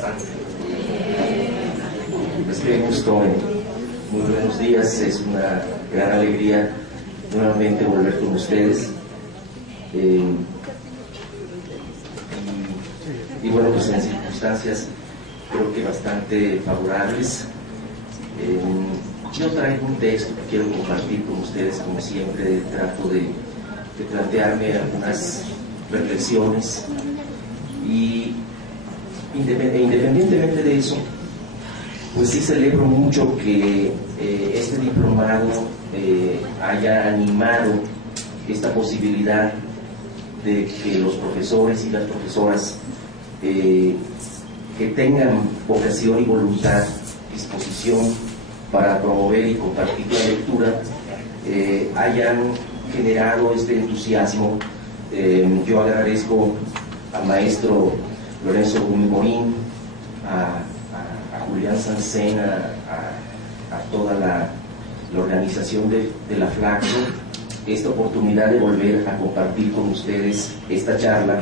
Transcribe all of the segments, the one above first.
bastante. Pues qué gusto, muy buenos días, es una gran alegría nuevamente volver con ustedes. Y bueno, pues en circunstancias creo que bastante favorables. Yo traigo un texto que quiero compartir con ustedes, como siempre trato de plantearme algunas reflexiones y independientemente de eso, pues sí celebro mucho que este diplomado haya animado esta posibilidad de que los profesores y las profesoras que tengan vocación y voluntad, disposición para promover y compartir la lectura, hayan generado este entusiasmo. Yo agradezco al maestro Lorenzo Gómez Morín, a Julián Sancena, a toda la organización de la FLACSO, esta oportunidad de volver a compartir con ustedes esta charla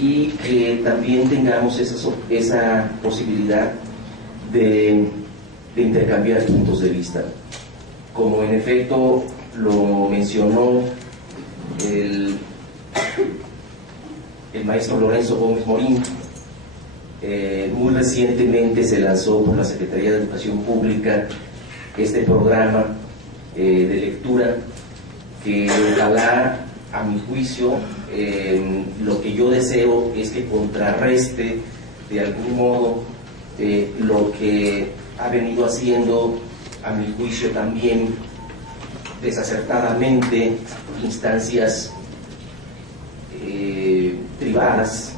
y que también tengamos esa posibilidad de intercambiar puntos de vista. Como en efecto lo mencionó el maestro Lorenzo Gómez Morín, muy recientemente se lanzó por la Secretaría de Educación Pública este programa de lectura que ojalá, a mi juicio, lo que yo deseo es que contrarreste de algún modo lo que ha venido haciendo, a mi juicio también desacertadamente, instancias privadas,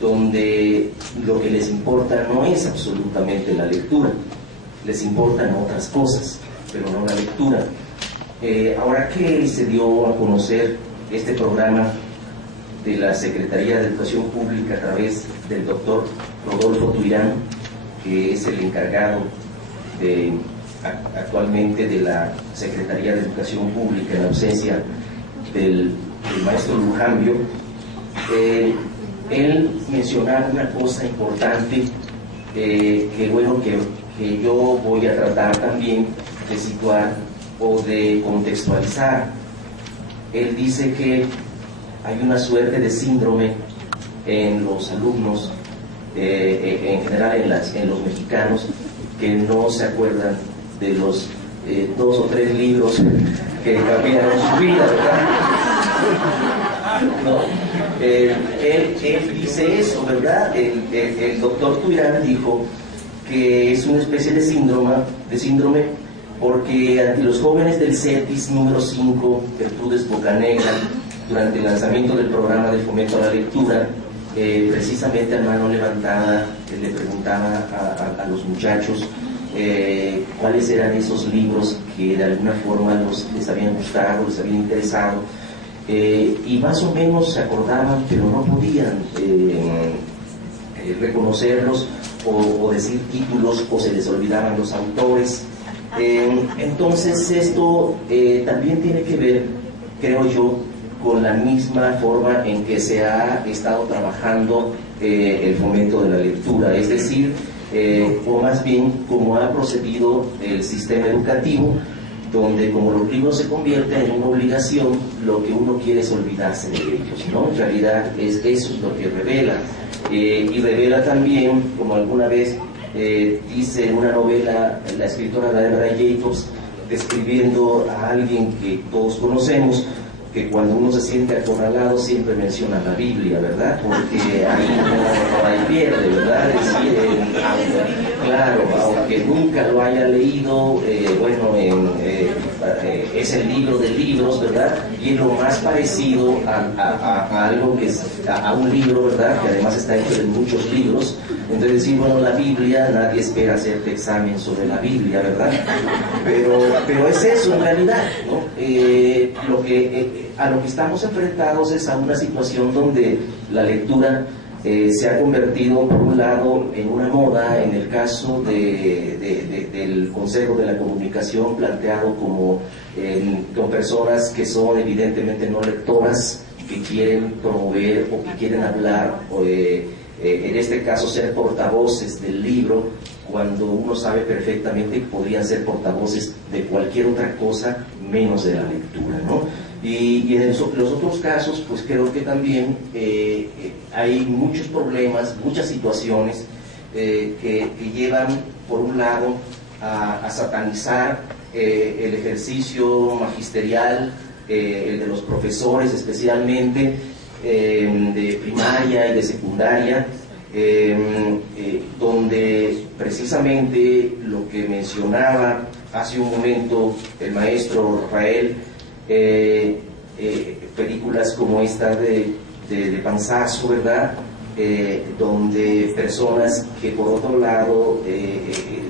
donde lo que les importa no es absolutamente la lectura, les importan otras cosas, pero no la lectura. Ahora que se dio a conocer este programa de la Secretaría de Educación Pública a través del doctor Rodolfo Tuirán, que es el encargado actualmente de la Secretaría de Educación Pública en ausencia del maestro Lujambio, él mencionaba una cosa importante que yo voy a tratar también de situar o de contextualizar. Él dice que hay una suerte de síndrome en los alumnos, en general en los mexicanos, que no se acuerdan de los 2 o 3 libros que cambiaron su vida, ¿verdad? No, él dice eso, ¿verdad? El doctor Tuirán dijo que es una especie de síndrome porque ante los jóvenes del CETIS número 5, Gertrudes Bocanegra, durante el lanzamiento del programa de fomento a la lectura, precisamente a mano levantada le preguntaba a los muchachos cuáles eran esos libros que de alguna forma les habían gustado, les habían interesado, y más o menos se acordaban, pero no podían reconocerlos o decir títulos, o se les olvidaban los autores. Entonces esto también tiene que ver, creo yo, con la misma forma en que se ha estado trabajando el fomento de la lectura, es decir, o más bien como ha procedido el sistema educativo, donde como los libros se convierten en una obligación, lo que uno quiere es olvidarse de ellos, ¿no? En realidad eso es lo que revela, y revela también, como alguna vez dice en una novela la escritora Debra Jacobs, describiendo a alguien que todos conocemos, que cuando uno se siente acorralado siempre menciona la Biblia, ¿verdad? Porque ahí no hay pierde, ¿verdad? Es decir, claro, aunque nunca lo haya leído, es el libro de libros, ¿verdad? Y es lo más parecido a algo que es a un libro, ¿verdad? Que además está hecho de muchos libros. Entonces decir, bueno, la Biblia, nadie espera hacerte examen sobre la Biblia, ¿verdad? Pero es eso en realidad, ¿no? A lo que estamos enfrentados es a una situación donde la lectura se ha convertido, por un lado, en una moda, en el caso del Consejo de la Comunicación, planteado como con personas que son evidentemente no lectoras, que quieren promover o que quieren hablar en este caso ser portavoces del libro, cuando uno sabe perfectamente que podrían ser portavoces de cualquier otra cosa menos de la lectura, ¿no? Y en los otros casos, pues creo que también hay muchos problemas, muchas situaciones que llevan, por un lado, a satanizar el ejercicio magisterial, el de los profesores especialmente, de primaria y de secundaria, donde precisamente lo que mencionaba hace un momento el maestro Rafael, películas como esta de Panzazo, ¿verdad? Donde personas que por otro lado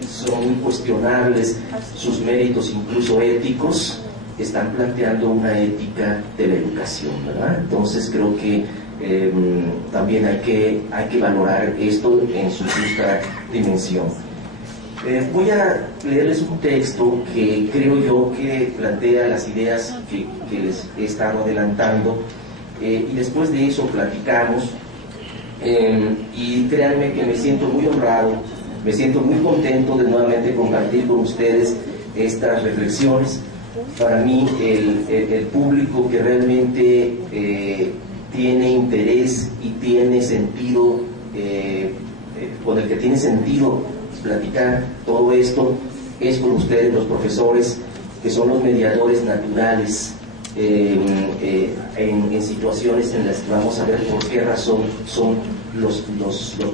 son muy cuestionables sus méritos incluso éticos, están planteando una ética de la educación, ¿verdad? Entonces creo que también hay que valorar esto en su justa dimensión. Voy a leerles un texto que creo yo que plantea las ideas que les he estado adelantando, y después de eso platicamos, y créanme que me siento muy honrado, me siento muy contento de nuevamente compartir con ustedes estas reflexiones. Para mí el público que realmente tiene interés y tiene sentido, con el que tiene sentido platicar todo esto, es con ustedes, los profesores, que son los mediadores naturales en situaciones en las que vamos a ver por qué razón son los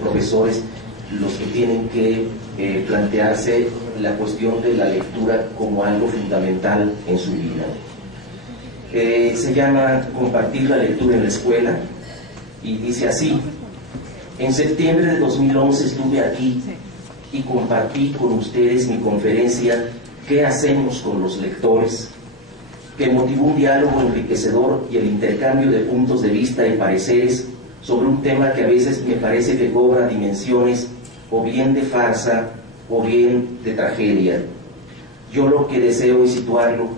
profesores los que tienen que plantearse la cuestión de la lectura como algo fundamental en su vida. Se llama Compartir la lectura en la escuela, y dice así: en septiembre de 2011 estuve aquí y compartí con ustedes mi conferencia ¿Qué hacemos con los lectores?, que motivó un diálogo enriquecedor y el intercambio de puntos de vista y pareceres sobre un tema que a veces me parece que cobra dimensiones o bien de farsa o bien de tragedia. Yo lo que deseo es situarlo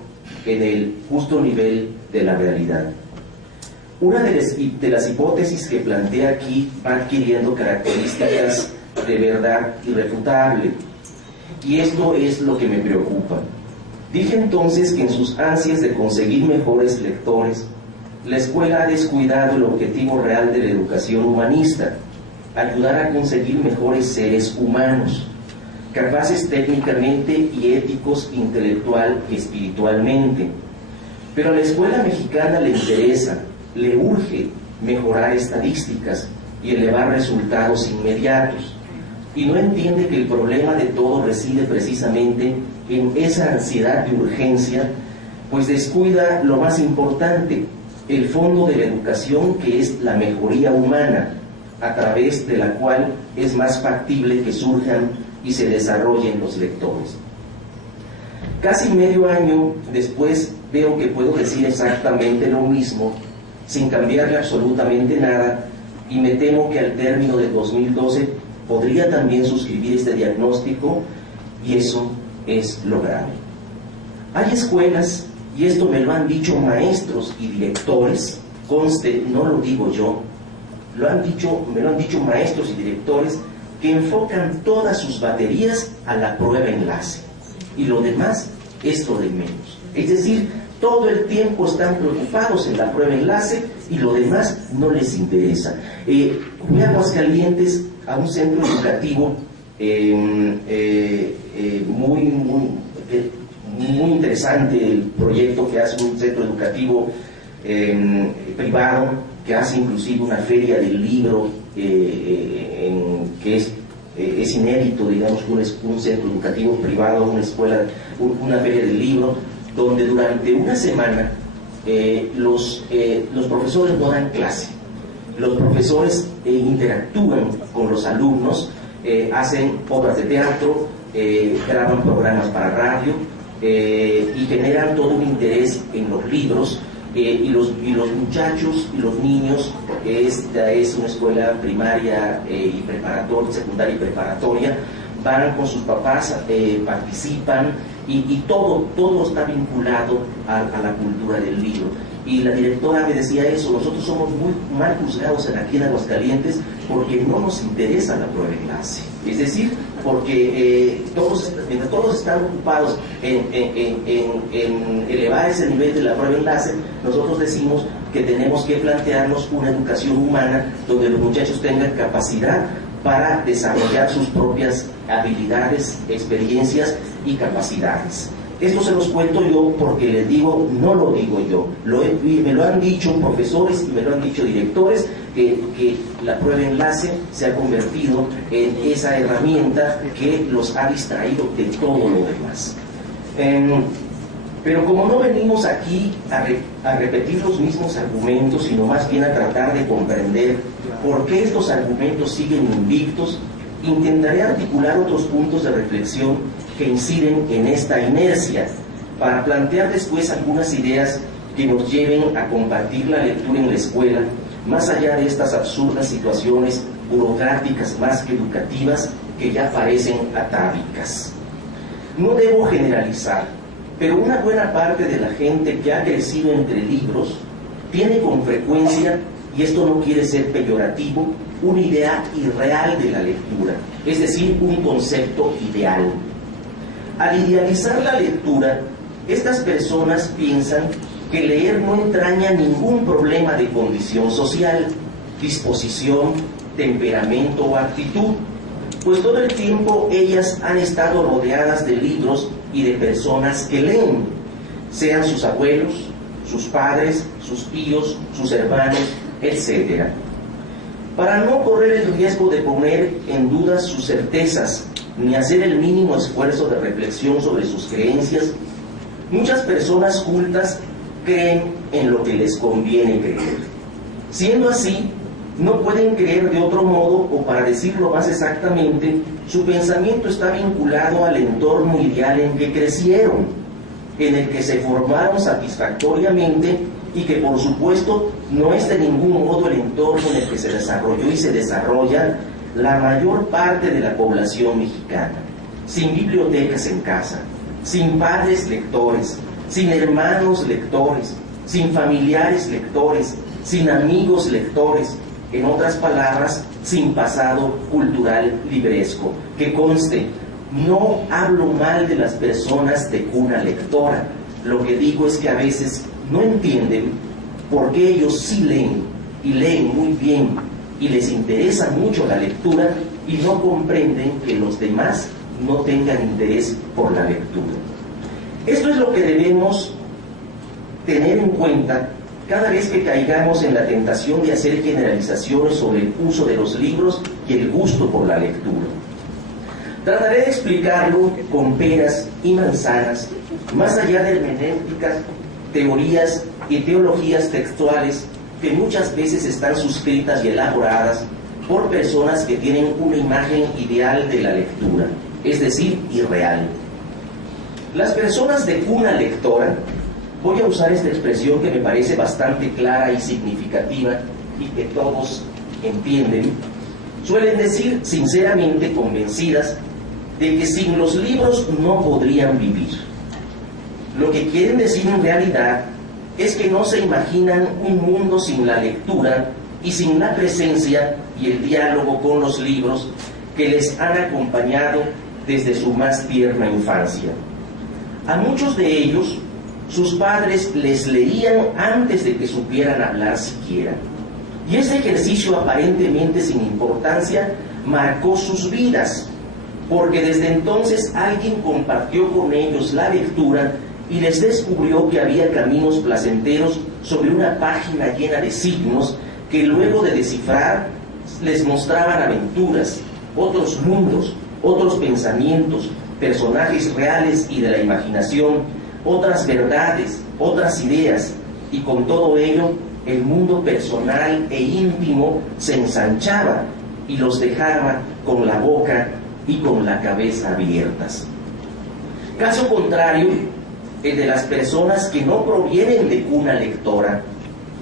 en el justo nivel de la realidad. Una de las hipótesis que plantea aquí va adquiriendo características de verdad irrefutable, y esto es lo que me preocupa. Dije entonces que en sus ansias de conseguir mejores lectores, la escuela ha descuidado el objetivo real de la educación humanista: ayudar a conseguir mejores seres humanos, capaces técnicamente y éticos, intelectual y espiritualmente. Pero a la escuela mexicana le interesa, le urge mejorar estadísticas y elevar resultados inmediatos, y no entiende que el problema de todo reside precisamente en esa ansiedad de urgencia, pues descuida lo más importante, el fondo de la educación, que es la mejoría humana, a través de la cual es más factible que surjan y se desarrollen los lectores. Casi medio año después veo que puedo decir exactamente lo mismo, sin cambiarle absolutamente nada, y me temo que al término de 2012 podría también suscribir este diagnóstico, y eso es lo grave. Hay escuelas, y esto me lo han dicho maestros y directores, conste, no lo digo yo, me lo han dicho maestros y directores, que enfocan todas sus baterías a la prueba enlace, y lo demás es lo de menos. Es decir, todo el tiempo están preocupados en la prueba enlace y lo demás no les interesa. Fui a Aguascalientes a un centro educativo muy interesante, el proyecto que hace un centro educativo privado, que hace inclusive una feria del libro, que es inédito, digamos, un centro educativo privado, una escuela, una feria del libro, donde durante una semana los profesores no dan clase. Los profesores interactúan con los alumnos, hacen obras de teatro, graban programas para radio, y generan todo un interés en los libros, y los muchachos y los niños, porque esta es una escuela primaria y preparatoria, secundaria y preparatoria, van con sus papás, participan, y todo está vinculado a la cultura del libro. Y la directora me decía eso: nosotros somos muy mal juzgados aquí en Aguascalientes porque no nos interesa la prueba enlace. Es decir, porque mientras todos están ocupados en elevar ese nivel de la prueba enlace, nosotros decimos que tenemos que plantearnos una educación humana donde los muchachos tengan capacidad para desarrollar sus propias habilidades, experiencias y capacidades. Esto se los cuento yo porque les digo, no lo digo yo, me lo han dicho profesores y me lo han dicho directores, que la prueba enlace se ha convertido en esa herramienta que los ha distraído de todo lo demás. Pero como no venimos aquí a repetir los mismos argumentos, sino más bien a tratar de comprender por qué estos argumentos siguen invictos, intentaré articular otros puntos de reflexión que inciden en esta inercia, para plantear después algunas ideas que nos lleven a compartir la lectura en la escuela, más allá de estas absurdas situaciones burocráticas más que educativas que ya parecen atávicas. No debo generalizar, pero una buena parte de la gente que ha crecido entre libros tiene con frecuencia, y esto no quiere ser peyorativo, una idea irreal de la lectura, es decir, un concepto ideal. Al idealizar la lectura, estas personas piensan que leer no entraña ningún problema de condición social, disposición, temperamento o actitud, pues todo el tiempo ellas han estado rodeadas de libros y de personas que leen, sean sus abuelos, sus padres, sus tíos, sus hermanos, etc. Para no correr el riesgo de poner en duda sus certezas, ni hacer el mínimo esfuerzo de reflexión sobre sus creencias, muchas personas cultas creen en lo que les conviene creer. Siendo así, no pueden creer de otro modo, o para decirlo más exactamente, su pensamiento está vinculado al entorno ideal en que crecieron, en el que se formaron satisfactoriamente y que por supuesto no es de ningún modo el entorno en el que se desarrolló y se desarrolla la mayor parte de la población mexicana, sin bibliotecas en casa, sin padres lectores, sin hermanos lectores, sin familiares lectores, sin amigos lectores, en otras palabras, sin pasado cultural libresco. Que conste, no hablo mal de las personas de cuna lectora, lo que digo es que a veces no entienden por qué ellos sí leen, y leen muy bien, y les interesa mucho la lectura, y no comprenden que los demás no tengan interés por la lectura. Esto es lo que debemos tener en cuenta cada vez que caigamos en la tentación de hacer generalizaciones sobre el uso de los libros y el gusto por la lectura. Trataré de explicarlo con peras y manzanas, más allá de hermenéuticas, teorías y teologías textuales que muchas veces están suscritas y elaboradas por personas que tienen una imagen ideal de la lectura, es decir, irreal. Las personas de cuna lectora, voy a usar esta expresión que me parece bastante clara y significativa y que todos entienden, suelen decir sinceramente convencidas de que sin los libros no podrían vivir. Lo que quieren decir en realidad es que no se imaginan un mundo sin la lectura y sin la presencia y el diálogo con los libros que les han acompañado desde su más tierna infancia. A muchos de ellos, sus padres les leían antes de que supieran hablar siquiera. Y ese ejercicio aparentemente sin importancia marcó sus vidas, porque desde entonces alguien compartió con ellos la lectura y les descubrió que había caminos placenteros sobre una página llena de signos que luego de descifrar les mostraban aventuras, otros mundos, otros pensamientos, personajes reales y de la imaginación, otras verdades, otras ideas, y con todo ello el mundo personal e íntimo se ensanchaba y los dejaba con la boca y con la cabeza abiertas. Caso contrario, el de las personas que no provienen de cuna lectora,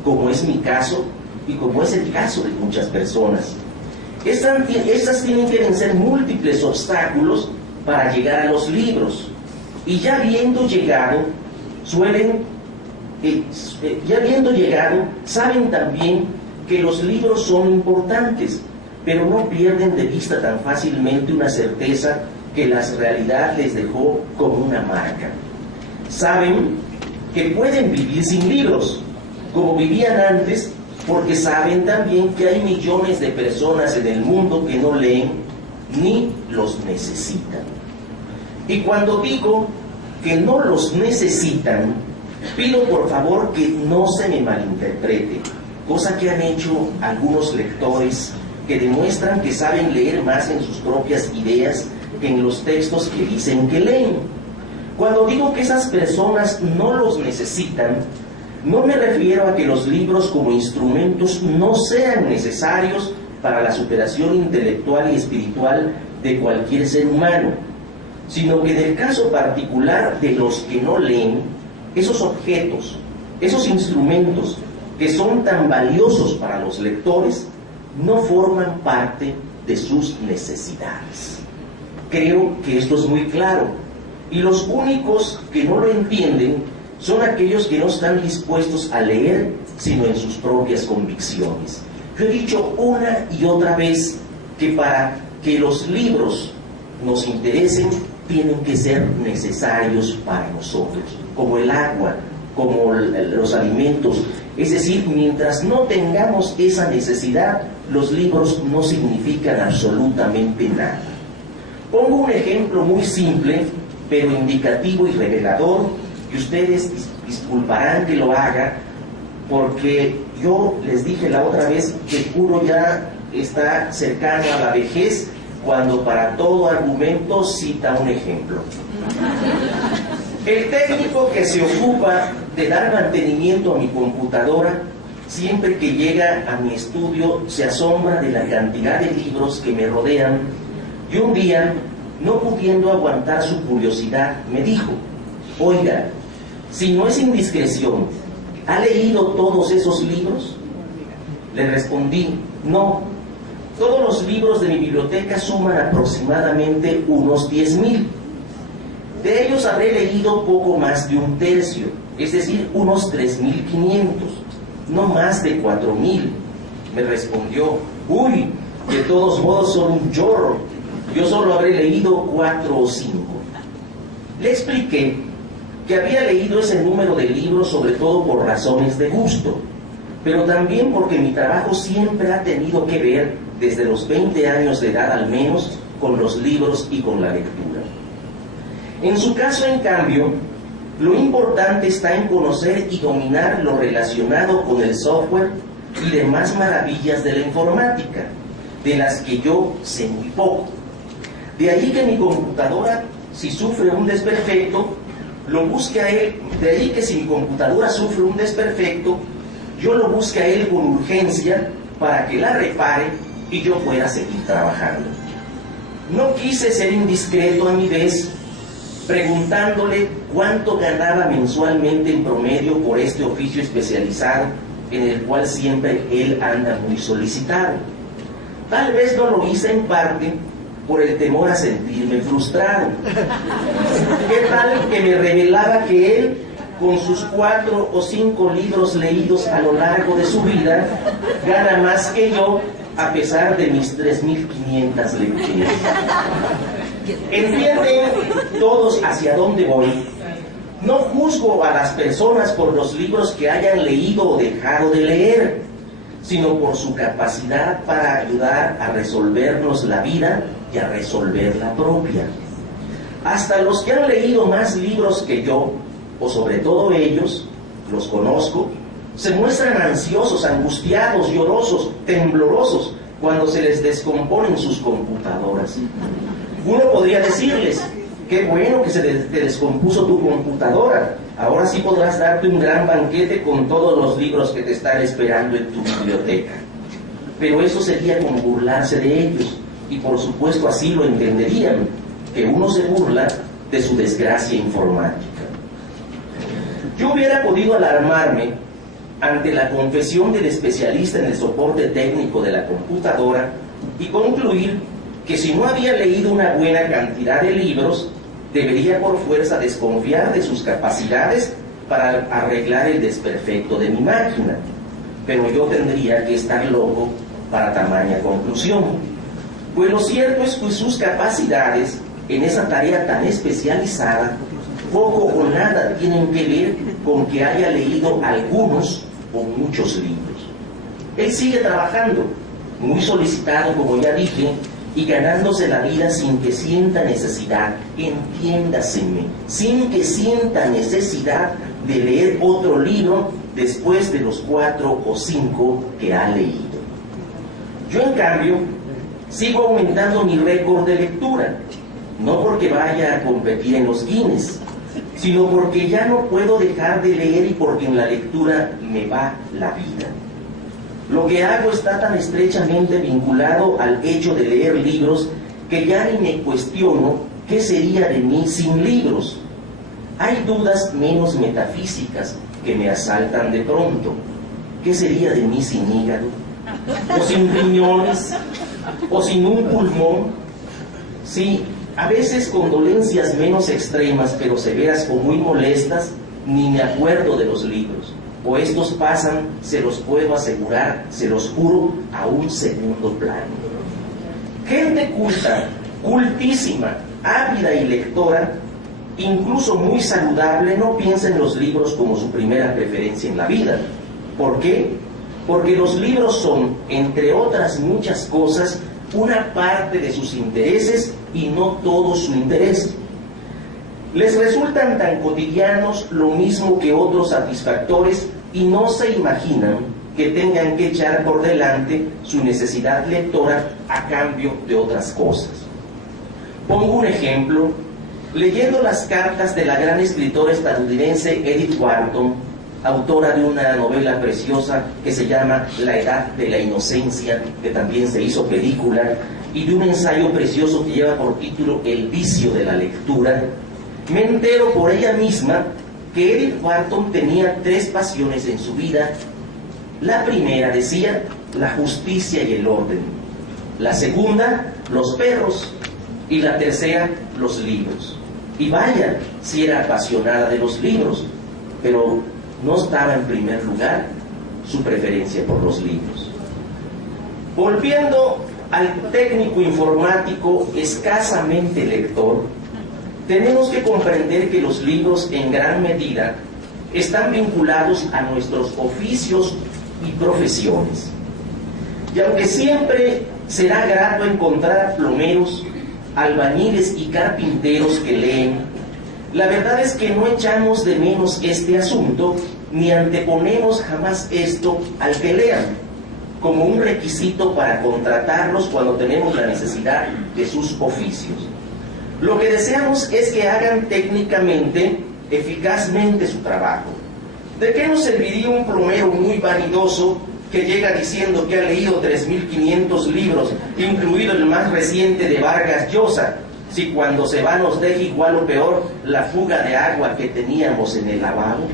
como es mi caso y como es el caso de muchas personas. Estas tienen que vencer múltiples obstáculos para llegar a los libros, y ya habiendo llegado, saben también que los libros son importantes, pero no pierden de vista tan fácilmente una certeza que la realidad les dejó como una marca. Saben que pueden vivir sin libros, como vivían antes, porque saben también que hay millones de personas en el mundo que no leen ni los necesitan. Y cuando digo que no los necesitan, pido por favor que no se me malinterprete, cosa que han hecho algunos lectores que demuestran que saben leer más en sus propias ideas que en los textos que dicen que leen. Cuando digo que esas personas no los necesitan, no me refiero a que los libros como instrumentos no sean necesarios para la superación intelectual y espiritual de cualquier ser humano, sino que en el caso particular de los que no leen, esos objetos, esos instrumentos que son tan valiosos para los lectores, no forman parte de sus necesidades. Creo que esto es muy claro, y los únicos que no lo entienden son aquellos que no están dispuestos a leer, sino en sus propias convicciones. Yo he dicho una y otra vez que para que los libros nos interesen, tienen que ser necesarios para nosotros, como el agua, como los alimentos. Es decir, mientras no tengamos esa necesidad, los libros no significan absolutamente nada. Pongo un ejemplo muy simple, pero indicativo y revelador, y ustedes disculparán que lo haga, porque yo les dije la otra vez que el puro ya está cercano a la vejez, cuando para todo argumento cita un ejemplo. El técnico que se ocupa de dar mantenimiento a mi computadora, siempre que llega a mi estudio se asombra de la cantidad de libros que me rodean, y un día, no pudiendo aguantar su curiosidad, me dijo: oiga, si no es indiscreción, ¿ha leído todos esos libros? Le respondí: no. Todos los libros de mi biblioteca suman aproximadamente unos 10,000. De ellos habré leído poco más de un tercio, es decir, unos 3,500, no más de 4,000. Me respondió: uy, de todos modos son un chorro, yo solo habré leído 4 o 5. Le expliqué que había leído ese número de libros sobre todo por razones de gusto, pero también porque mi trabajo siempre ha tenido que ver, desde los 20 años de edad al menos, con los libros y con la lectura. En su caso, en cambio, lo importante está en conocer y dominar lo relacionado con el software y demás maravillas de la informática, de las que yo sé muy poco. De ahí que mi computadora, si sufre un desperfecto, lo busque a él. De ahí que si mi computadora sufre un desperfecto, yo lo busque a él con urgencia para que la repare y yo pueda seguir trabajando. No quise ser indiscreto a mi vez, preguntándole cuánto ganaba mensualmente en promedio por este oficio especializado, en el cual siempre él anda muy solicitado. Tal vez no lo hice en parte por el temor a sentirme frustrado. ¿Qué tal que me revelaba que él, con sus 4 o 5 libros leídos a lo largo de su vida, gana más que yo, a pesar de mis 3,500 lecturas? ¿Entienden todos hacia dónde voy? No juzgo a las personas por los libros que hayan leído o dejado de leer, sino por su capacidad para ayudar a resolvernos la vida y a resolver la propia. Hasta los que han leído más libros que yo, o sobre todo ellos, los conozco, se muestran ansiosos, angustiados, llorosos, temblorosos cuando se les descomponen sus computadoras. Uno podría decirles: qué bueno que te descompuso tu computadora, ahora sí podrás darte un gran banquete con todos los libros que te están esperando en tu biblioteca. Pero eso sería como burlarse de ellos, y por supuesto así lo entenderían, que uno se burla de su desgracia informática. Yo hubiera podido alarmarme ante la confesión del especialista en el soporte técnico de la computadora y concluir que si no había leído una buena cantidad de libros, debería por fuerza desconfiar de sus capacidades para arreglar el desperfecto de mi máquina, pero yo tendría que estar loco para tamaña conclusión. Pues lo cierto es que sus capacidades en esa tarea tan especializada poco o nada tienen que ver con que haya leído algunos o muchos libros. Él sigue trabajando, muy solicitado, como ya dije, y ganándose la vida sin que sienta necesidad, entiéndaseme, sin que sienta necesidad de leer otro libro después de los 4 o 5 que ha leído. Yo, en cambio, sigo aumentando mi récord de lectura, no porque vaya a competir en los Guinness, sino porque ya no puedo dejar de leer y porque en la lectura me va la vida. Lo que hago está tan estrechamente vinculado al hecho de leer libros que ya ni me cuestiono qué sería de mí sin libros. Hay dudas menos metafísicas que me asaltan de pronto. ¿Qué sería de mí sin hígado? ¿O sin riñones? ¿O sin un pulmón? Sí, a veces con dolencias menos extremas, pero severas o muy molestas, ni me acuerdo de los libros. O estos pasan, se los puedo asegurar, se los juro, a un segundo plano. Gente culta, cultísima, ávida y lectora, incluso muy saludable, no piensa en los libros como su primera preferencia en la vida. ¿Por qué? Porque los libros son, entre otras muchas cosas, una parte de sus intereses y no todo su interés. Les resultan tan cotidianos lo mismo que otros satisfactores y no se imaginan que tengan que echar por delante su necesidad lectora a cambio de otras cosas. Pongo un ejemplo. Leyendo las cartas de la gran escritora estadounidense Edith Wharton, autora de una novela preciosa que se llama La Edad de la Inocencia, que también se hizo película, y de un ensayo precioso que lleva por título El vicio de la lectura, me entero por ella misma que Edith Wharton tenía 3 pasiones en su vida. La primera, decía, la justicia y el orden. La segunda, los perros. Y la tercera, los libros. Y vaya, si era apasionada de los libros, pero no estaba en primer lugar su preferencia por los libros. Volviendo al técnico informático escasamente lector, tenemos que comprender que los libros en gran medida están vinculados a nuestros oficios y profesiones. Y aunque siempre será grato encontrar plomeros, albañiles y carpinteros que leen, la verdad es que no echamos de menos este asunto ni anteponemos jamás esto al que lean, como un requisito para contratarlos cuando tenemos la necesidad de sus oficios. Lo que deseamos es que hagan técnicamente, eficazmente su trabajo. ¿De qué nos serviría un plomero muy vanidoso que llega diciendo que ha leído 3.500 libros, incluido el más reciente de Vargas Llosa, si cuando se va nos deja igual o peor la fuga de agua que teníamos en el lavabo?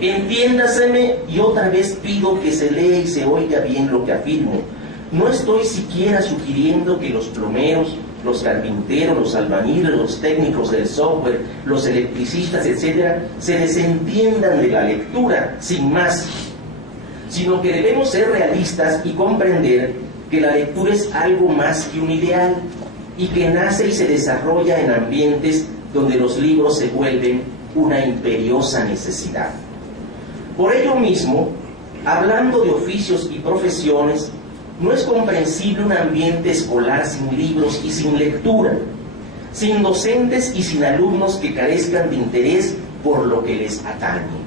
Entiéndaseme, y otra vez pido que se lea y se oiga bien lo que afirmo. No estoy siquiera sugiriendo que los plomeros, los carpinteros, los albañiles, los técnicos del software, los electricistas, etcétera, se desentiendan de la lectura, sin más, sino que debemos ser realistas y comprender que la lectura es algo más que un ideal y que nace y se desarrolla en ambientes donde los libros se vuelven una imperiosa necesidad. Por ello mismo, hablando de oficios y profesiones, no es comprensible un ambiente escolar sin libros y sin lectura, sin docentes y sin alumnos que carezcan de interés por lo que les atañe.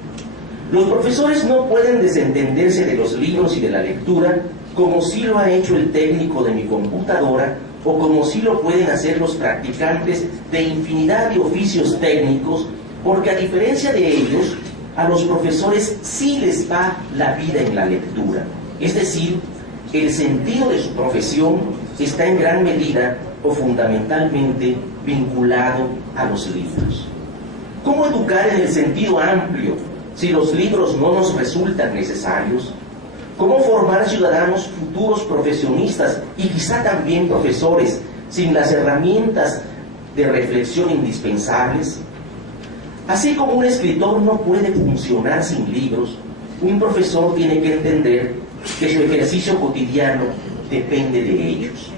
Los profesores no pueden desentenderse de los libros y de la lectura como sí lo ha hecho el técnico de mi computadora o como sí lo pueden hacer los practicantes de infinidad de oficios técnicos, porque a diferencia de ellos, a los profesores sí les va la vida en la lectura. Es decir, el sentido de su profesión está en gran medida o fundamentalmente vinculado a los libros. ¿Cómo educar en el sentido amplio si los libros no nos resultan necesarios? ¿Cómo formar ciudadanos futuros profesionistas y quizá también profesores sin las herramientas de reflexión indispensables. Así como un escritor no puede funcionar sin libros, un profesor tiene que entender que su ejercicio cotidiano depende de ellos.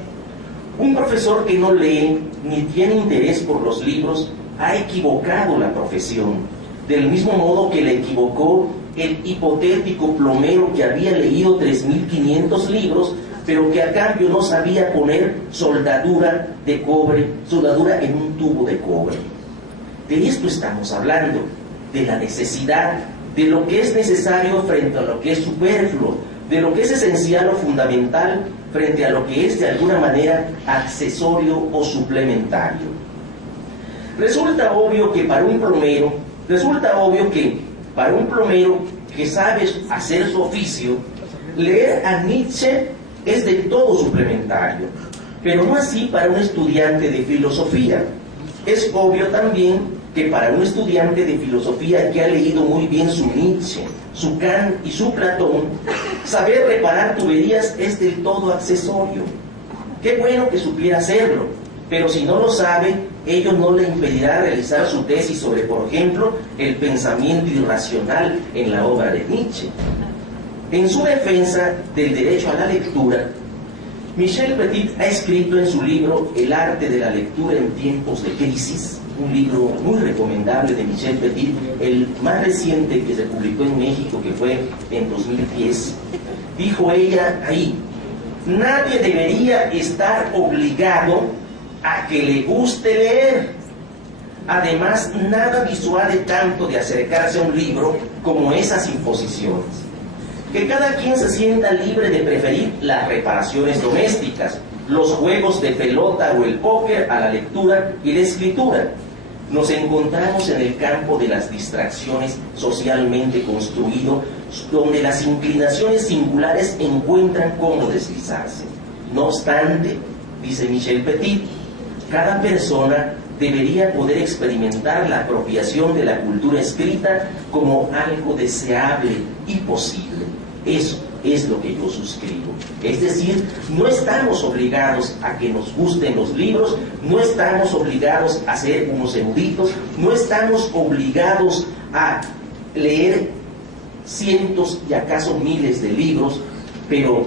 Un profesor que no lee ni tiene interés por los libros ha equivocado la profesión, del mismo modo que le equivocó el hipotético plomero que había leído 3.500 libros, pero que a cambio no sabía poner soldadura de cobre, soldadura en un tubo de cobre. De esto estamos hablando, de la necesidad, de lo que es necesario frente a lo que es superfluo, de lo que es esencial o fundamental frente a lo que es de alguna manera accesorio o suplementario. Resulta obvio que para un plomero que sabe hacer su oficio, leer a Nietzsche es de todo suplementario, pero no así para un estudiante de filosofía. Es obvio también que para un estudiante de filosofía que ha leído muy bien su Nietzsche, su Kant y su Platón, saber reparar tuberías es del todo accesorio. Qué bueno que supiera hacerlo, pero si no lo sabe, ello no le impedirá realizar su tesis sobre, por ejemplo, el pensamiento irracional en la obra de Nietzsche. En su defensa del derecho a la lectura, Michel Petit ha escrito en su libro El arte de la lectura en tiempos de crisis, un libro muy recomendable de Michel Petit, el más reciente que se publicó en México, que fue en 2010. Dijo ella ahí: nadie debería estar obligado a que le guste leer. Además, nada disuade tanto de acercarse a un libro como esas imposiciones. Que cada quien se sienta libre de preferir las reparaciones domésticas, los juegos de pelota o el póker a la lectura y la escritura. Nos encontramos en el campo de las distracciones socialmente construido, donde las inclinaciones singulares encuentran cómo deslizarse. No obstante, dice Michel Petit, cada persona debería poder experimentar la apropiación de la cultura escrita como algo deseable y posible. Eso es lo que yo suscribo. Es decir, no estamos obligados a que nos gusten los libros, no estamos obligados a ser unos eruditos, no estamos obligados a leer cientos y acaso miles de libros, pero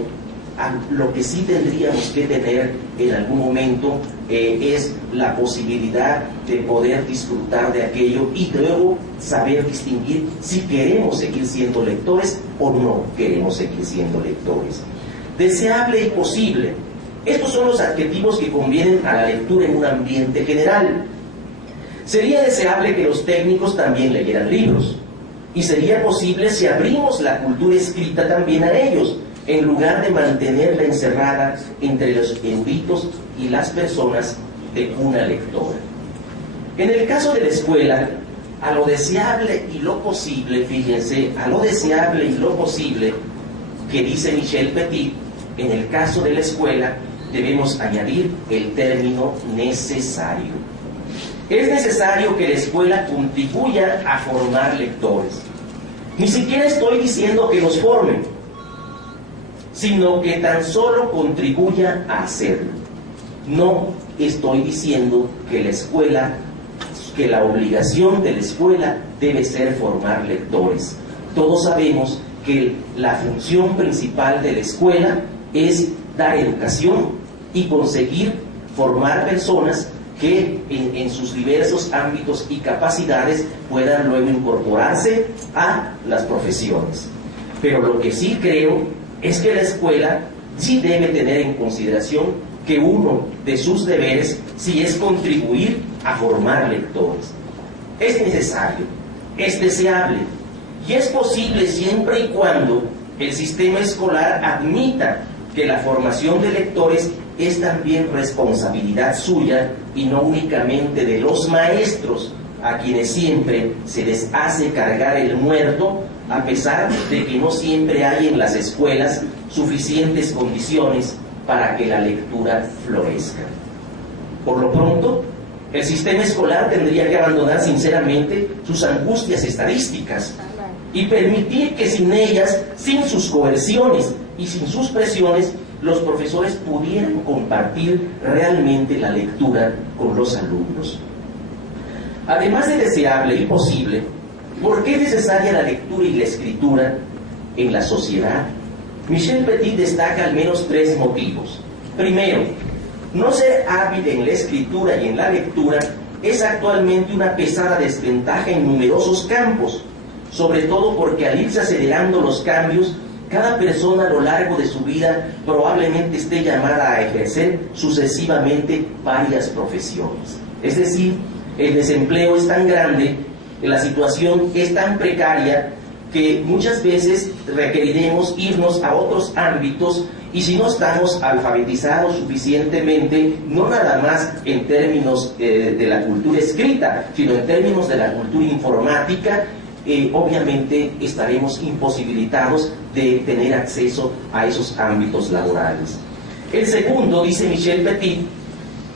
lo que sí tendríamos que tener en algún momento es la posibilidad de poder disfrutar de aquello y luego saber distinguir si queremos seguir siendo lectores o no queremos seguir siendo lectores. Deseable y posible. Estos son los adjetivos que convienen a la lectura en un ambiente general. Sería deseable que los técnicos también leyeran libros, y sería posible si abrimos la cultura escrita también a ellos, en lugar de mantenerla encerrada entre los eruditos y las personas de una lectora. En el caso de la escuela, a lo deseable y lo posible, fíjense, a lo deseable y lo posible que dice Michel Petit, en el caso de la escuela debemos añadir el término necesario. Es necesario que la escuela contribuya a formar lectores. Ni siquiera estoy diciendo que los formen, sino que tan solo contribuya a hacerlo. No estoy diciendo que la escuela, que la obligación de la escuela debe ser formar lectores. Todos sabemos que la función principal de la escuela es dar educación y conseguir formar personas que en sus diversos ámbitos y capacidades puedan luego incorporarse a las profesiones. Pero lo que sí creo es que la escuela sí debe tener en consideración que uno de sus deberes sí es contribuir a formar lectores. Es necesario, es deseable y es posible siempre y cuando el sistema escolar admita que la formación de lectores es también responsabilidad suya y no únicamente de los maestros, a quienes siempre se les hace cargar el muerto, a pesar de que no siempre hay en las escuelas suficientes condiciones para que la lectura florezca. Por lo pronto, el sistema escolar tendría que abandonar sinceramente sus angustias estadísticas y permitir que sin ellas, sin sus coerciones y sin sus presiones, los profesores pudieran compartir realmente la lectura con los alumnos. Además de deseable y posible, ¿por qué es necesaria la lectura y la escritura en la sociedad? Michel Petit destaca al menos 3 motivos. Primero, no ser hábil en la escritura y en la lectura es actualmente una pesada desventaja en numerosos campos, sobre todo porque al irse acelerando los cambios, cada persona a lo largo de su vida probablemente esté llamada a ejercer sucesivamente varias profesiones. Es decir, el desempleo es tan grande, la situación es tan precaria, que muchas veces requeriremos irnos a otros ámbitos, y si no estamos alfabetizados suficientemente, no nada más en términos de la cultura escrita, sino en términos de la cultura informática, obviamente estaremos imposibilitados de tener acceso a esos ámbitos laborales. El segundo, dice Michel Petit,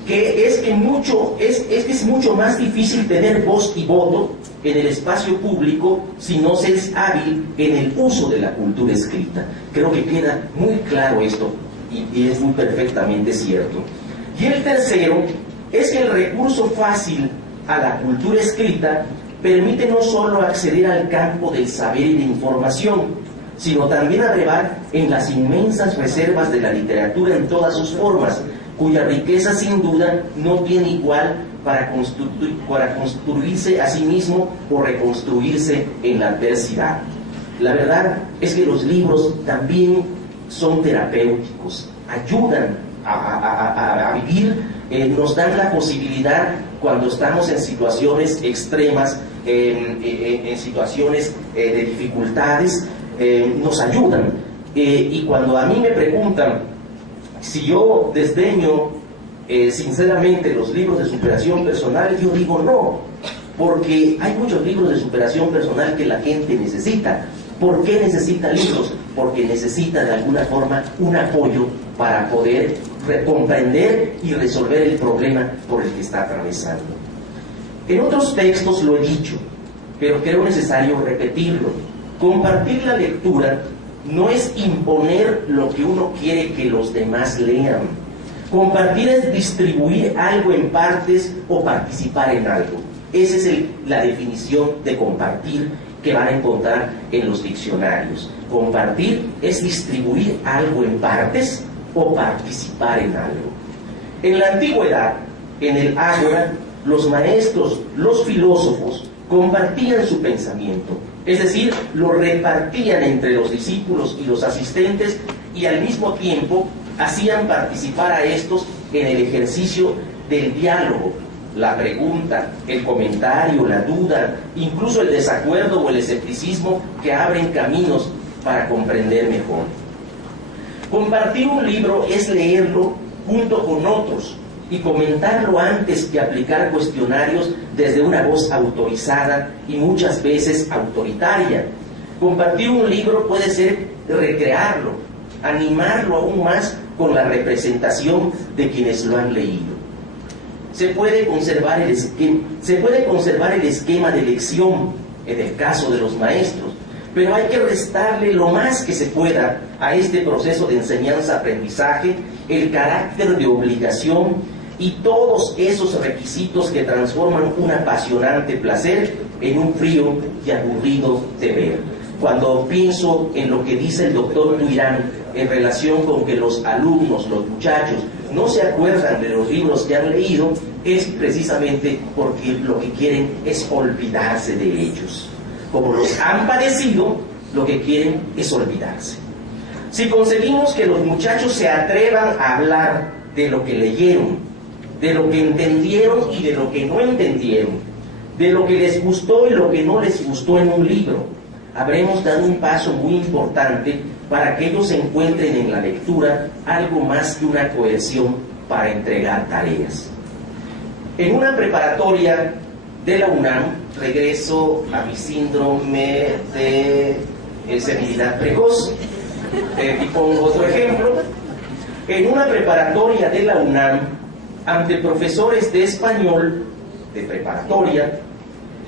que es mucho más difícil tener voz y voto en el espacio público si no se es hábil en el uso de la cultura escrita. Creo que queda muy claro esto y es muy perfectamente cierto. Y el tercero es que el recurso fácil a la cultura escrita permite no solo acceder al campo del saber y de información, sino también abrevar en las inmensas reservas de la literatura en todas sus formas, cuya riqueza sin duda no tiene igual para construirse a sí mismo o reconstruirse en la adversidad. La verdad es que los libros también son terapéuticos, ayudan a vivir, nos dan la posibilidad cuando estamos en situaciones extremas, en situaciones de dificultades, nos ayudan. Y cuando a mí me preguntan si yo desdeño sinceramente los libros de superación personal, yo digo no, porque hay muchos libros de superación personal que la gente necesita. ¿Por qué necesita libros? Porque necesita de alguna forma un apoyo para poder comprender y resolver el problema por el que está atravesando. En otros textos lo he dicho, pero creo necesario repetirlo. Compartir la lectura no es imponer lo que uno quiere que los demás lean. Compartir es distribuir algo en partes o participar en algo. Esa es la definición de compartir que van a encontrar en los diccionarios. Compartir es distribuir algo en partes o participar en algo. En la antigüedad, en el ágora, los maestros, los filósofos, compartían su pensamiento, es decir, lo repartían entre los discípulos y los asistentes, y al mismo tiempo hacían participar a estos en el ejercicio del diálogo, la pregunta, el comentario, la duda, incluso el desacuerdo o el escepticismo, que abren caminos para comprender mejor. Compartir un libro es leerlo junto con otros y comentarlo antes que aplicar cuestionarios desde una voz autorizada y muchas veces autoritaria. Compartir un libro puede ser recrearlo, animarlo aún más con la representación de quienes lo han leído. Se puede conservar el esquema de lección en el caso de los maestros, pero hay que restarle lo más que se pueda a este proceso de enseñanza-aprendizaje el carácter de obligación y todos esos requisitos que transforman un apasionante placer en un frío y aburrido deber. Cuando pienso en lo que dice el doctor Duirán en relación con que los alumnos, los muchachos, no se acuerdan de los libros que han leído, es precisamente porque lo que quieren es olvidarse de ellos. Como los han padecido, lo que quieren es olvidarse. Si conseguimos que los muchachos se atrevan a hablar de lo que leyeron, de lo que entendieron y de lo que no entendieron, de lo que les gustó y lo que no les gustó en un libro, habremos dado un paso muy importante para que ellos encuentren en la lectura algo más que una coerción para entregar tareas. En una preparatoria de la UNAM, regreso a mi síndrome de senilidad precoz, y pongo otro ejemplo. En una preparatoria de la UNAM, ante profesores de español de preparatoria,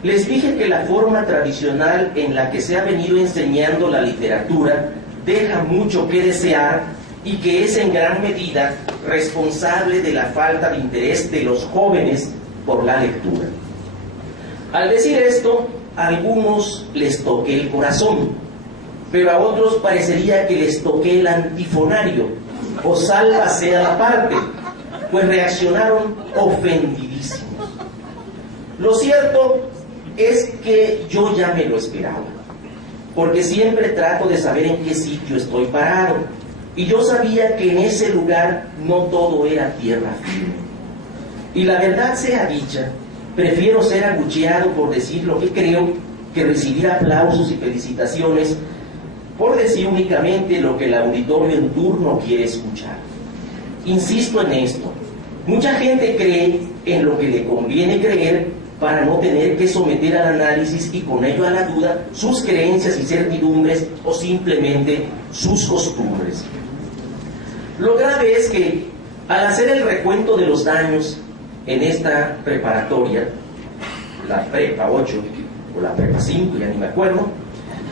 les dije que la forma tradicional en la que se ha venido enseñando la literatura deja mucho que desear y que es en gran medida responsable de la falta de interés de los jóvenes por la lectura. Al decir esto, a algunos les toqué el corazón, pero a otros parecería que les toqué el antifonario, o sálvase a la parte, pues reaccionaron ofendidísimos. Lo cierto es que yo ya me lo esperaba, porque siempre trato de saber en qué sitio estoy parado, y yo sabía que en ese lugar no todo era tierra firme. Y la verdad sea dicha, prefiero ser abucheado por decir lo que creo que recibir aplausos y felicitaciones por decir únicamente lo que el auditorio en turno quiere escuchar. Insisto en esto, mucha gente cree en lo que le conviene creer para no tener que someter al análisis y con ello a la duda sus creencias y certidumbres o simplemente sus costumbres. Lo grave es que al hacer el recuento de los daños en esta preparatoria, la prepa 8 o la prepa 5, ya ni me acuerdo,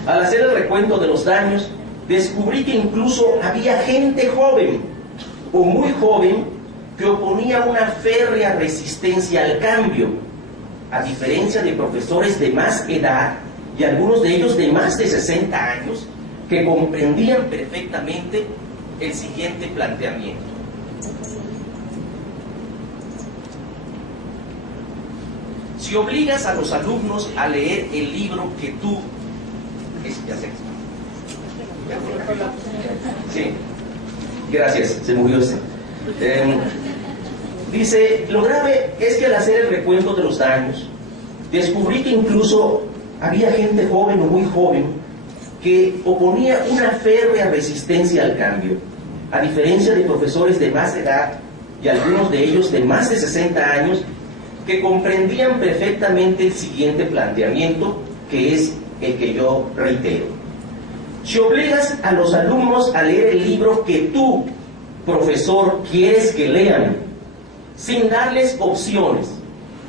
al hacer el recuento de los daños, descubrí que incluso había gente joven o muy joven que oponía una férrea resistencia al cambio, a diferencia de profesores de más edad y algunos de ellos de más de 60 años que comprendían perfectamente el siguiente planteamiento. Si obligas a los alumnos a leer el libro que tú... Ya sé. Sí, gracias, se murió ese. Dice, lo grave es que al hacer el recuento de los daños, descubrí que incluso había gente joven o muy joven que oponía una férrea resistencia al cambio, a diferencia de profesores de más edad y algunos de ellos de más de 60 años que comprendían perfectamente el siguiente planteamiento, que es el que yo reitero. Si obligas a los alumnos a leer el libro que tú, profesor, quieres que lean, sin darles opciones,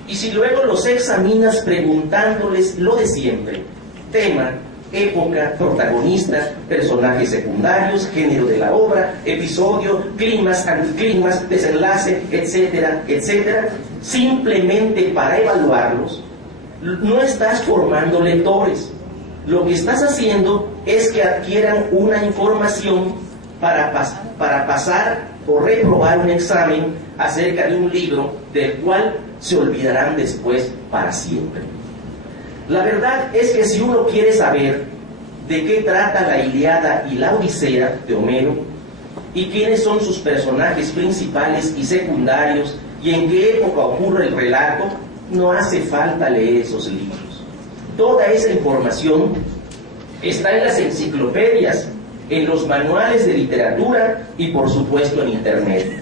y si luego los examinas preguntándoles lo de siempre, tema, época, protagonista, personajes secundarios, género de la obra, episodio, climas, anticlimas, desenlace, etcétera, etcétera, simplemente para evaluarlos, no estás formando lectores. Lo que estás haciendo es que adquieran una información para pasar o reprobar un examen acerca de un libro del cual se olvidarán después para siempre. La verdad es que si uno quiere saber de qué trata la Ilíada y la Odisea de Homero, y quiénes son sus personajes principales y secundarios, y en qué época ocurre el relato, no hace falta leer esos libros. Toda esa información está en las enciclopedias, en los manuales de literatura y por supuesto en Internet.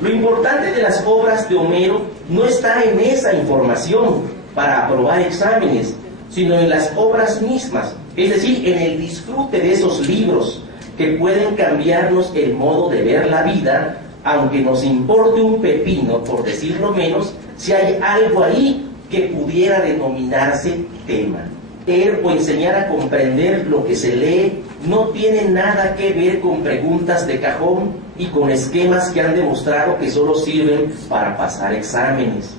Lo importante de las obras de Homero no está en esa información para aprobar exámenes, sino en las obras mismas, es decir, en el disfrute de esos libros que pueden cambiarnos el modo de ver la vida, aunque nos importe un pepino, por decirlo menos, si hay algo ahí que pudiera denominarse tema. Leer o enseñar a comprender lo que se lee no tiene nada que ver con preguntas de cajón y con esquemas que han demostrado que solo sirven para pasar exámenes.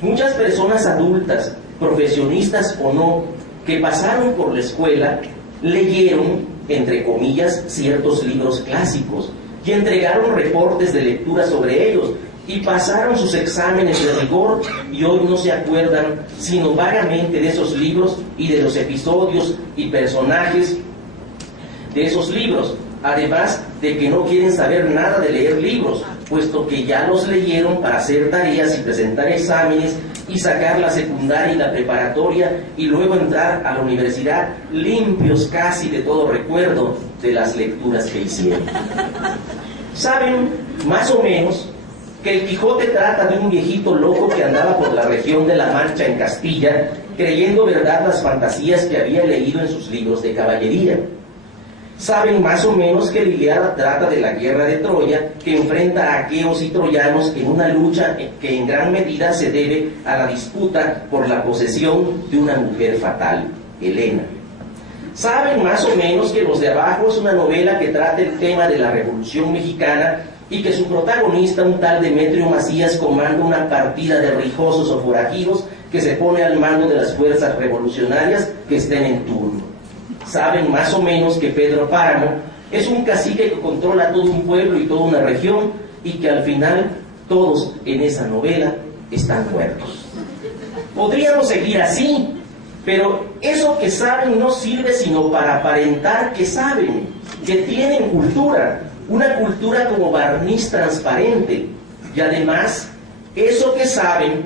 Muchas personas adultas, profesionistas o no, que pasaron por la escuela, leyeron, entre comillas, ciertos libros clásicos y entregaron reportes de lectura sobre ellos y pasaron sus exámenes de rigor y hoy no se acuerdan sino vagamente de esos libros y de los episodios y personajes de esos libros, además de que no quieren saber nada de leer libros, puesto que ya los leyeron para hacer tareas y presentar exámenes y sacar la secundaria y la preparatoria y luego entrar a la universidad limpios casi de todo recuerdo de las lecturas que hicieron. Saben, más o menos, que el Quijote trata de un viejito loco que andaba por la región de la Mancha en Castilla, creyendo verdad las fantasías que había leído en sus libros de caballería. Saben más o menos que la Ilíada trata de la guerra de Troya, que enfrenta a aqueos y troyanos en una lucha que en gran medida se debe a la disputa por la posesión de una mujer fatal, Helena. Saben más o menos que Los de Abajo es una novela que trata el tema de la Revolución Mexicana y que su protagonista, un tal Demetrio Macías, comanda una partida de rijosos o forajidos que se pone al mando de las fuerzas revolucionarias que estén en turno. Saben más o menos que Pedro Páramo es un cacique que controla todo un pueblo y toda una región y que al final todos en esa novela están muertos. Podríamos seguir así, pero eso que saben no sirve sino para aparentar que saben, que tienen cultura, una cultura como barniz transparente. Y además, eso que saben,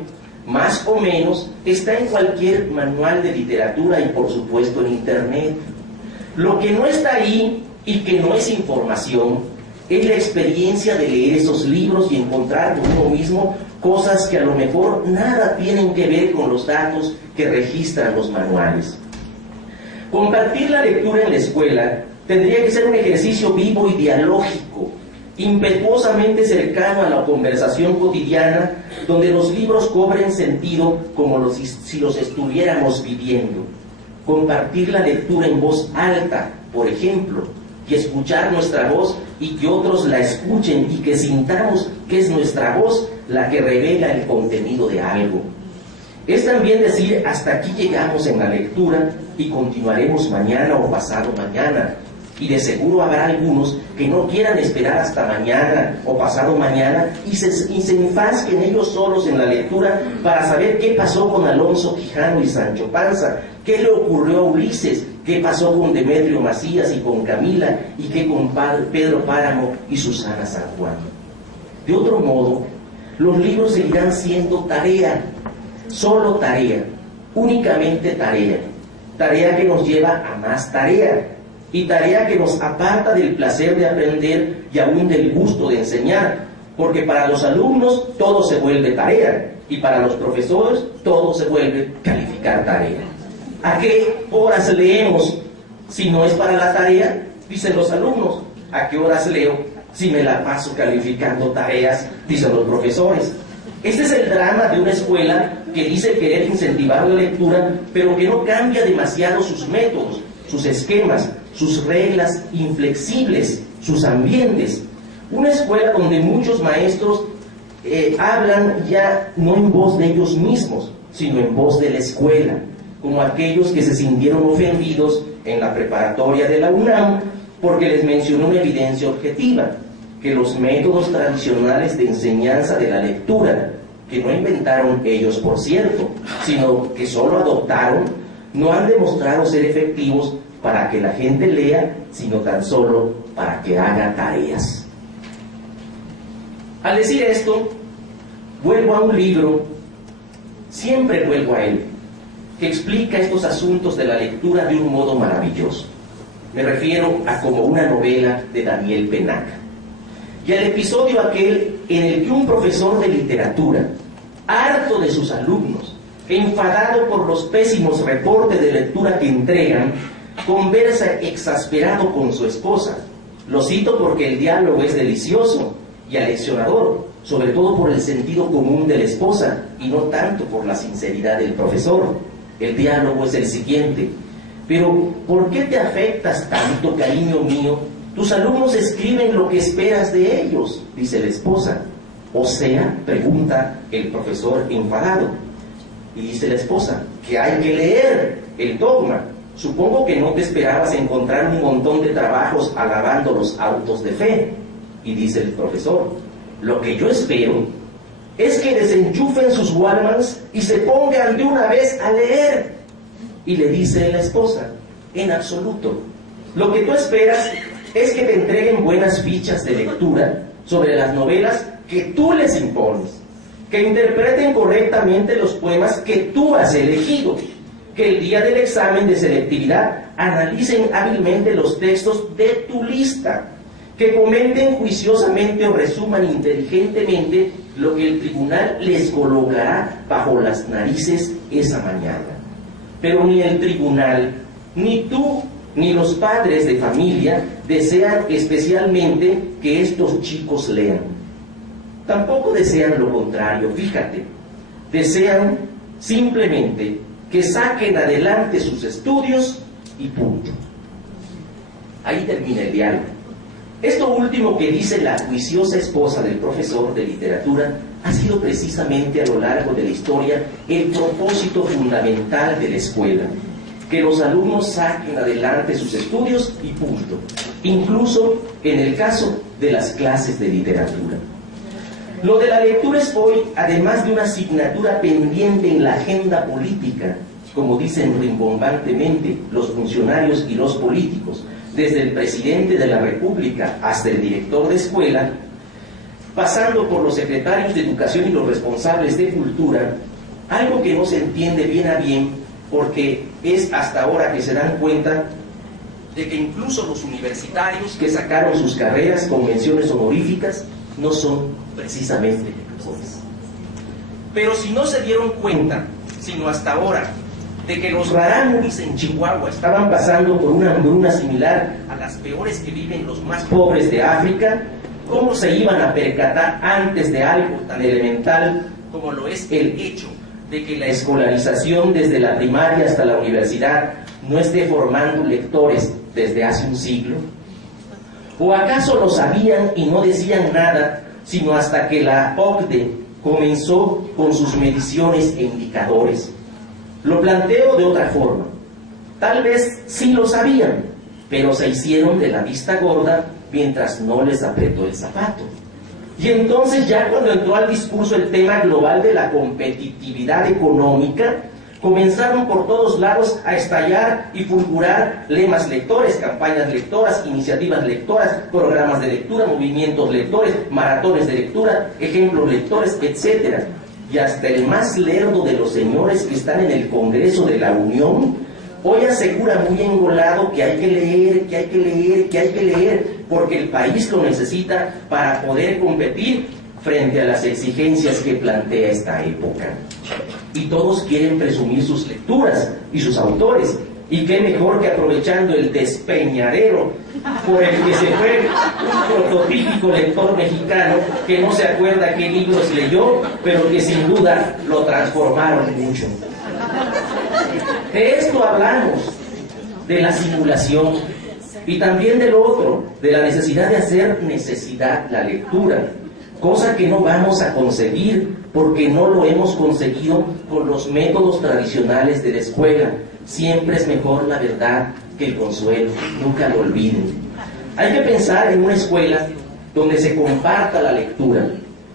más o menos, está en cualquier manual de literatura y por supuesto en internet. Lo que no está ahí y que no es información es la experiencia de leer esos libros y encontrar por uno mismo cosas que a lo mejor nada tienen que ver con los datos que registran los manuales. Compartir la lectura en la escuela tendría que ser un ejercicio vivo y dialógico, impetuosamente cercano a la conversación cotidiana, donde los libros cobren sentido como si los estuviéramos viviendo. Compartir la lectura en voz alta, por ejemplo, y escuchar nuestra voz y que otros la escuchen y que sintamos que es nuestra voz la que revela el contenido de algo. Es también decir, hasta aquí llegamos en la lectura y continuaremos mañana o pasado mañana. Y de seguro habrá algunos que no quieran esperar hasta mañana o pasado mañana y se enfasquen ellos solos en la lectura para saber qué pasó con Alonso Quijano y Sancho Panza, qué le ocurrió a Ulises, qué pasó con Demetrio Macías y con Camila y qué con Pedro Páramo y Susana San Juan. De otro modo, los libros seguirán siendo tarea, solo tarea, únicamente tarea, tarea que nos lleva a más tarea, y tarea que nos aparta del placer de aprender y aún del gusto de enseñar, porque para los alumnos todo se vuelve tarea y para los profesores todo se vuelve calificar tarea. ¿A qué horas leemos si no es para la tarea? Dicen los alumnos. ¿A qué horas leo si me la paso calificando tareas? Dicen los profesores. Este es el drama de una escuela que dice querer incentivar la lectura, pero que no cambia demasiado sus métodos, sus esquemas, sus reglas inflexibles, sus ambientes. Una escuela donde muchos maestros hablan ya no en voz de ellos mismos, sino en voz de la escuela, como aquellos que se sintieron ofendidos en la preparatoria de la UNAM porque les mencionó una evidencia objetiva, que los métodos tradicionales de enseñanza de la lectura, que no inventaron ellos por cierto, sino que solo adoptaron, no han demostrado ser efectivos para que la gente lea, sino tan solo para que haga tareas. Al decir esto, vuelvo a un libro, siempre vuelvo a él, que explica estos asuntos de la lectura de un modo maravilloso. Me refiero a Como una novela de Daniel Penaca. Y al episodio aquel en el que un profesor de literatura, harto de sus alumnos, enfadado por los pésimos reportes de lectura que entregan, conversa exasperado con su esposa. Lo cito porque el diálogo es delicioso y aleccionador, sobre todo por el sentido común de la esposa y no tanto por la sinceridad del profesor. El diálogo es el siguiente: pero ¿por qué te afectas tanto, cariño mío? Tus alumnos escriben lo que esperas de ellos, dice la esposa. O sea, pregunta el profesor enfadado. Y dice la esposa, que hay que leer el dogma. Supongo que no te esperabas encontrar un montón de trabajos alabando los autos de fe. Y dice el profesor, lo que yo espero es que desenchufen sus Walkmans y se pongan de una vez a leer. Y le dice la esposa, en absoluto. Lo que tú esperas es que te entreguen buenas fichas de lectura sobre las novelas que tú les impones, que interpreten correctamente los poemas que tú has elegido, que el día del examen de selectividad analicen hábilmente los textos de tu lista, que comenten juiciosamente o resuman inteligentemente lo que el tribunal les colocará bajo las narices esa mañana. Pero ni el tribunal, ni tú, ni los padres de familia desean especialmente que estos chicos lean. Tampoco desean lo contrario, fíjate. Desean simplemente que saquen adelante sus estudios y punto. Ahí termina el diálogo. Esto último que dice la juiciosa esposa del profesor de literatura ha sido precisamente a lo largo de la historia el propósito fundamental de la escuela, que los alumnos saquen adelante sus estudios y punto, incluso en el caso de las clases de literatura. Lo de la lectura es hoy, además de una asignatura pendiente en la agenda política, como dicen rimbombantemente los funcionarios y los políticos, desde el presidente de la República hasta el director de escuela, pasando por los secretarios de educación y los responsables de cultura, algo que no se entiende bien a bien, porque es hasta ahora que se dan cuenta de que incluso los universitarios que sacaron sus carreras con menciones honoríficas no son precisamente lectores. Pero si no se dieron cuenta, sino hasta ahora, de que los rarámuris en Chihuahua estaban pasando por una hambruna similar a las peores que viven los más pobres de África, ¿cómo se iban a percatar antes de algo tan elemental como lo es el hecho de que la escolarización desde la primaria hasta la universidad no esté formando lectores desde hace un siglo? ¿O acaso lo sabían y no decían nada, sino hasta que la OCDE comenzó con sus mediciones e indicadores? Lo planteo de otra forma. Tal vez sí lo sabían, pero se hicieron de la vista gorda mientras no les apretó el zapato. Y entonces, ya cuando entró al discurso el tema global de la competitividad económica, comenzaron por todos lados a estallar y fulgurar lemas lectores, campañas lectoras, iniciativas lectoras, programas de lectura, movimientos lectores, maratones de lectura, ejemplos lectores, etc. Y hasta el más lerdo de los señores que están en el Congreso de la Unión hoy asegura muy engolado que hay que leer, que hay que leer, que hay que leer, porque el país lo necesita para poder competir frente a las exigencias que plantea esta época. Y todos quieren presumir sus lecturas y sus autores. Y qué mejor que aprovechando el despeñadero por el que se fue un prototípico lector mexicano que no se acuerda qué libros leyó, pero que sin duda lo transformaron mucho. De esto hablamos, de la simulación, y también de lo otro, de la necesidad de hacer necesidad la lectura, cosa que no vamos a conseguir porque no lo hemos conseguido con los métodos tradicionales de la escuela. Siempre es mejor la verdad que el consuelo, nunca lo olviden. Hay que pensar en una escuela donde se comparta la lectura,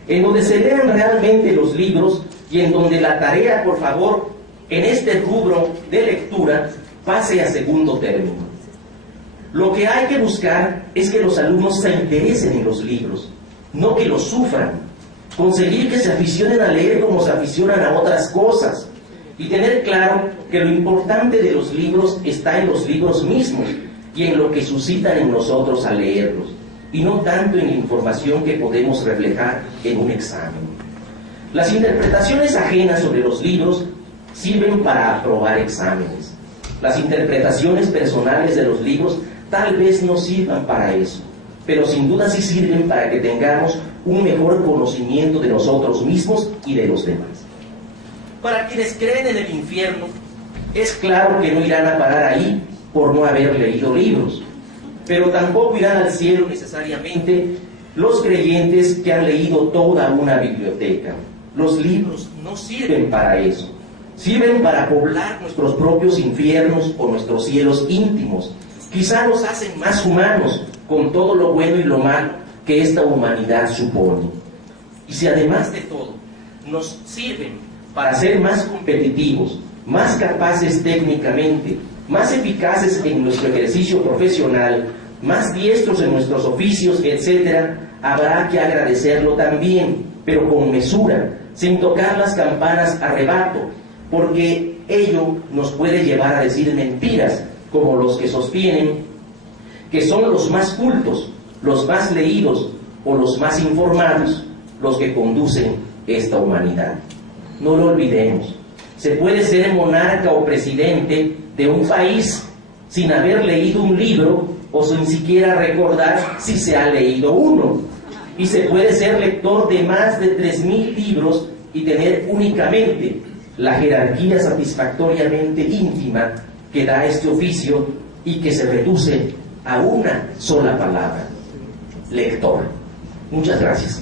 en donde se lean realmente los libros y en donde la tarea, por favor, en este rubro de lectura pase a segundo término. Lo que hay que buscar es que los alumnos se interesen en los libros, no que los sufran. Conseguir que se aficionen a leer como se aficionan a otras cosas. Y tener claro que lo importante de los libros está en los libros mismos y en lo que suscitan en nosotros al leerlos, y no tanto en la información que podemos reflejar en un examen. Las interpretaciones ajenas sobre los libros sirven para aprobar exámenes. Las interpretaciones personales de los libros tal vez no sirvan para eso, pero sin duda sí sirven para que tengamos un mejor conocimiento de nosotros mismos y de los demás. Para quienes creen en el infierno, es claro que no irán a parar ahí por no haber leído libros, pero tampoco irán al cielo necesariamente los creyentes que han leído toda una biblioteca. Los libros no sirven para eso, sirven para poblar nuestros propios infiernos o nuestros cielos íntimos. Quizá nos hacen más humanos con todo lo bueno y lo malo que esta humanidad supone. Y si además de todo nos sirven para ser más competitivos, más capaces técnicamente, más eficaces en nuestro ejercicio profesional, más diestros en nuestros oficios, etc., habrá que agradecerlo también, pero con mesura, sin tocar las campanas a rebato, porque ello nos puede llevar a decir mentiras, como los que sostienen que son los más cultos, los más leídos o los más informados los que conducen esta humanidad. No lo olvidemos. Se puede ser monarca o presidente de un país sin haber leído un libro o sin siquiera recordar si se ha leído uno. Y se puede ser lector de más de 3.000 libros y tener únicamente la jerarquía satisfactoriamente íntima que da este oficio y que se reduce a una sola palabra: lector. Muchas gracias.